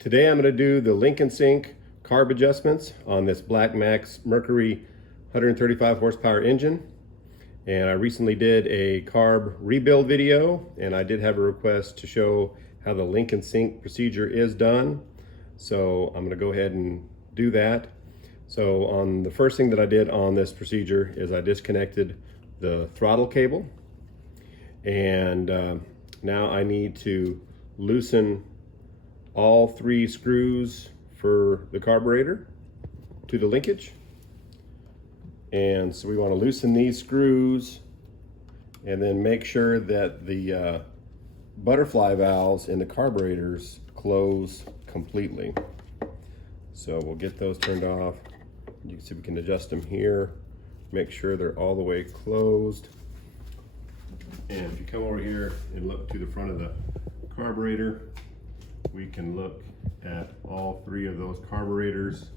Today I'm going to do the linkandsync carb adjustments on this Blackmax Mercury 135 horsepower engine. And I recently did a carb rebuild video, and I did have a request to show how the linkandsync procedure is done. So I'm going to go ahead and do that. So on the first thing that I did on this procedure is I disconnected the throttle cable, and now I need to loosen all 3 screws for the carburetor to the linkage. And so we want to loosen these screws and then make sure that the butterfly valves in the carburetors close completely. So we'll get those turned off. You can see we can adjust them here, make sure they're all the way closed. And if you come over here and look to the front of the carburetor, we can look at all 3 of those carburetors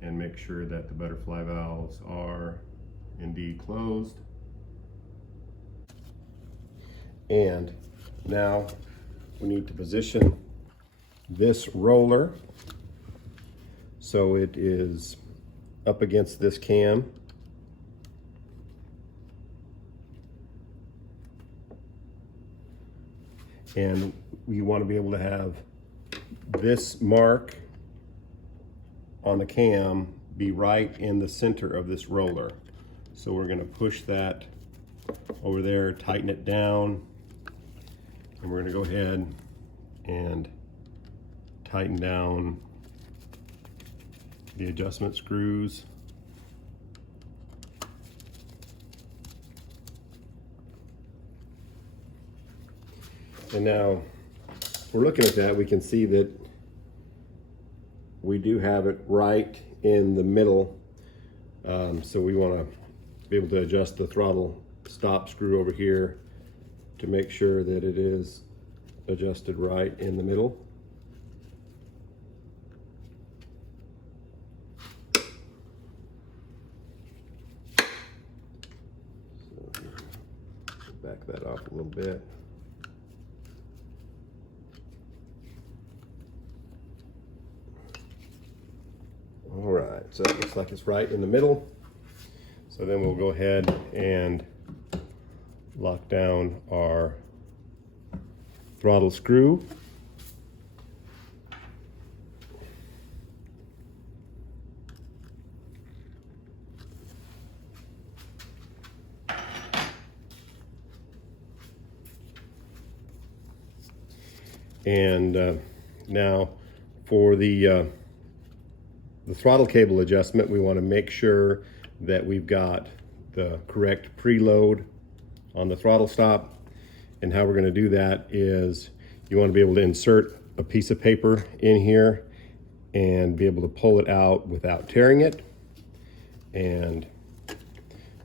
and make sure that the butterfly valves are indeed closed. And now we need to position this roller so it is up against this cam. And we want to be able to have this mark on the cam be right in the center of this roller. So we're going to push that over there, tighten it down, and we're going to go ahead and tighten down the adjustment screws. And now, if we're looking at that, we can see that we do have it right in the middle. So we want to be able to adjust the throttle stop screw over here to make sure that it is adjusted right in the middle. So back that off a little bit. All right, so it looks like it's right in the middle. So then we'll go ahead and lock down our throttle screw. And now for the throttle cable adjustment, we want to make sure that we've got the correct preload on the throttle stop. And how we're going to do that is you want to be able to insert a piece of paper in here and be able to pull it out without tearing it. And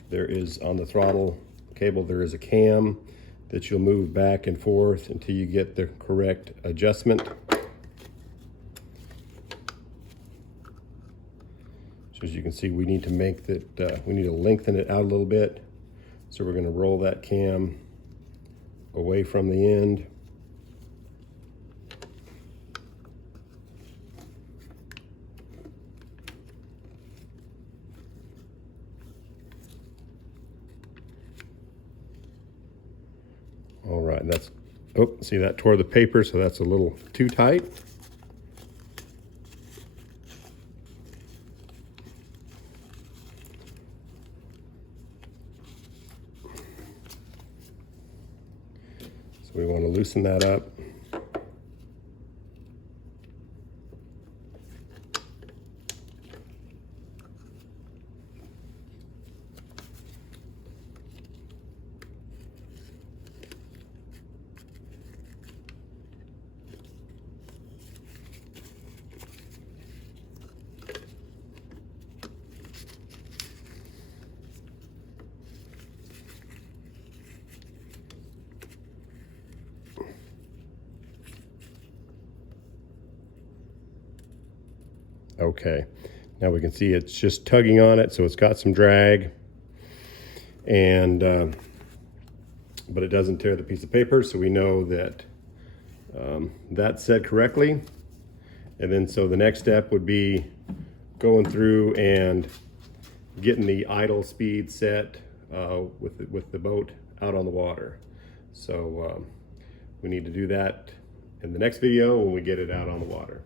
there is, on the throttle cable, there is a cam that you'll move back and forth until you get the correct adjustment. As you can see, we need to make that, we need to lengthen it out a little bit. So we're going to roll that cam away from the end. All right, that's, oh, see that tore the paper, so that's a little too tight. We want to loosen that up. Okay, now we can see it's just tugging on it, so it's got some drag, and but it doesn't tear the piece of paper, so we know that that's set correctly. And then so the next step would be going through and getting the idle speed set with the boat out on the water. So we need to do that in the next video when we get it out on the water.